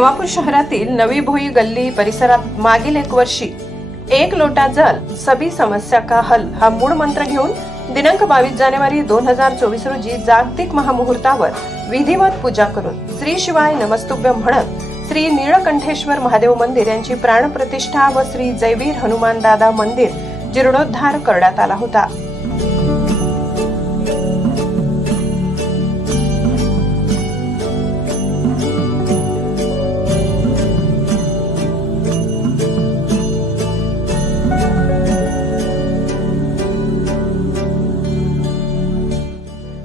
नवापूर शहरातील नवी भोई गल्ली परिसरात मागील 1 वर्षी एक लोटा जल सभी समस्या का हल हा मूळ मंत्र घेऊन दिनांक 22 जानेवारी 2024 रोजी जागतिक महामुहूर्तावर विधिवत पूजा करून श्री शिवाय नमस्तुभ्यं म्हणत श्री नीळकंठेश्वर महादेव मंदिर यांची प्राणप्रतिष्ठा व श्री जयवीर हनुमान दादा मंदिर जीर्णोद्धार करण्यात आला होता।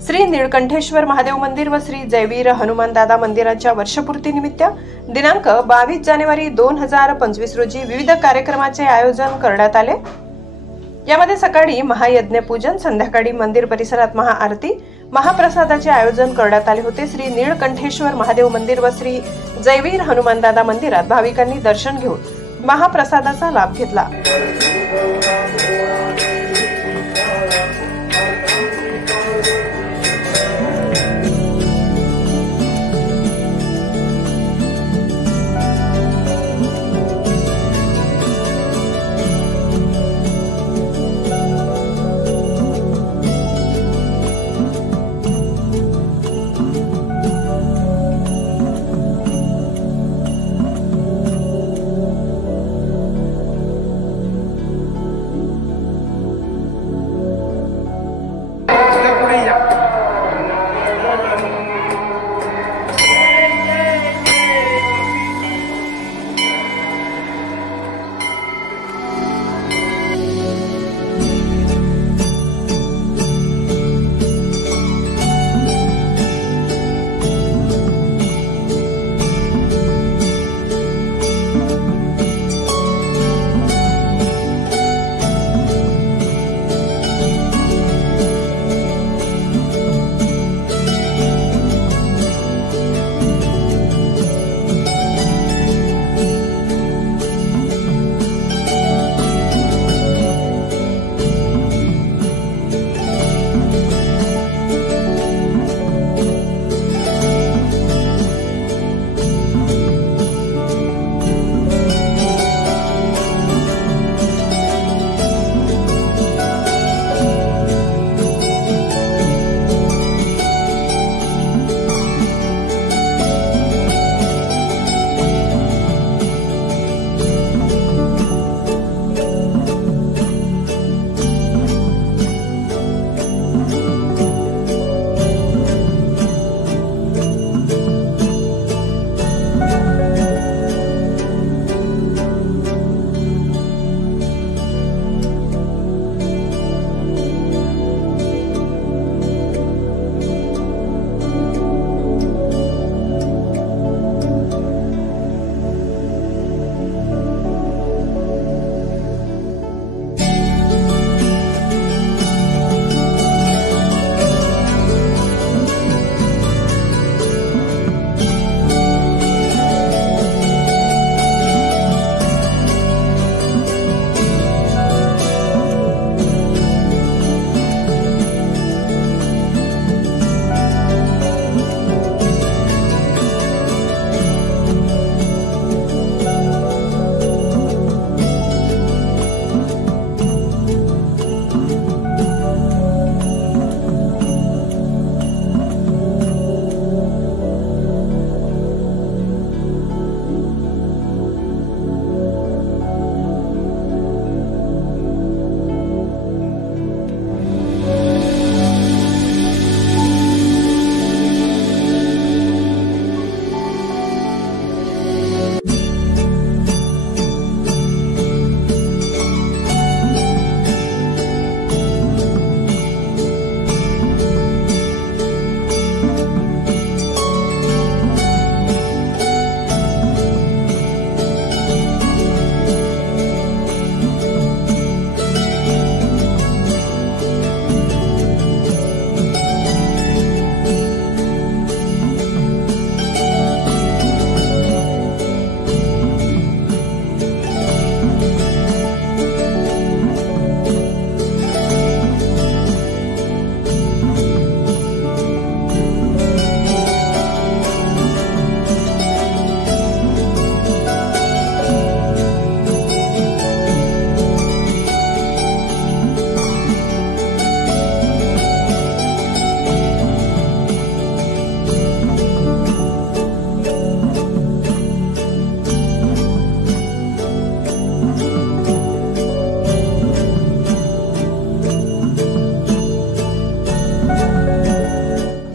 श्री नीळकंठेश्वर महादेव मंदिर व श्री जयवीर हनुमान दादा मंदिराच्या वर्षपूर्तीनिमित्त दिनांक 22 जानेवारी 2025 रोजी विविध कार्यक्रमाचे आयोजन करण्यात आले। यामध्ये सकाळी महायज्ञ पूजन, संध्याकाळी मंदिर परिसरात महाआरती, महाप्रसादाचे आयोजन करण्यात आले होते। श्री नीळकंठेश्वर महादेव मंदिर व श्री जयवीर हनुमान दादा मंदिरात भाविकांनी दर्शन घेऊन महाप्रसादाचा लाभ घेतला।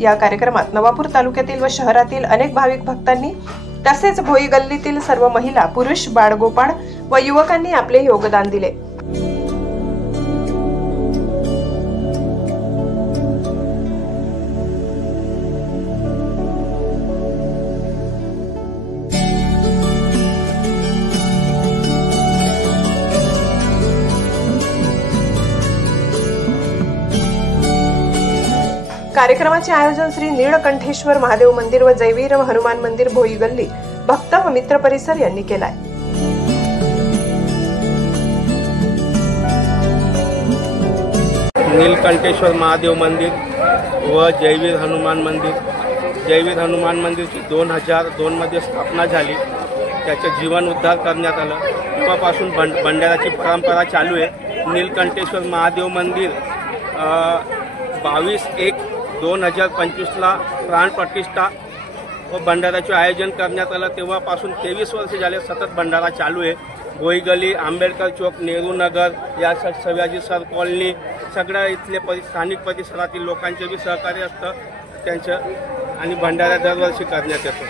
या कार्यक्रमात नवापूर तालुक्यातील व शहरातील अनेक भाविक भक्तांनी तसेच भोई गल्लीतील सर्व महिला, पुरुष, बाळगोपाळ व युवकांनी आपले योगदान दिले। कार्यक्रमाचे आयोजन श्री नीळकंठेश्वर महादेव मंदिर व जयवीर हनुमान मंदिर भोई गल्ली भक्त व मित्र परिसर यांनी केलाय। नीलकंठेश्वर महादेव मंदिर व जयवीर हनुमान मंदिरची 2002 मध्ये स्थापना झाली। त्याचे जीवन उद्धार करण्यात आलं। तेव्हापासून भंडाराची परंपरा चालू आहे। नीलकंठेश्वर महादेव मंदिर 22/1/2025 ला प्राणप्रतिष्ठा व भंडाराचे आयोजन करण्यात आलं। तेव्हापासून 23 वर्ष झाले सतत भंडारा चालू आहे। भोई गली, आंबेडकर चौक, नेहरू नगर या सयाजी सर कॉलनी सगळ्या इथले स्थानिक परिसरातील लोकांचे बी सहकार्य असतं त्यांचं, आणि भंडारा दरवर्षी करण्यात येतो।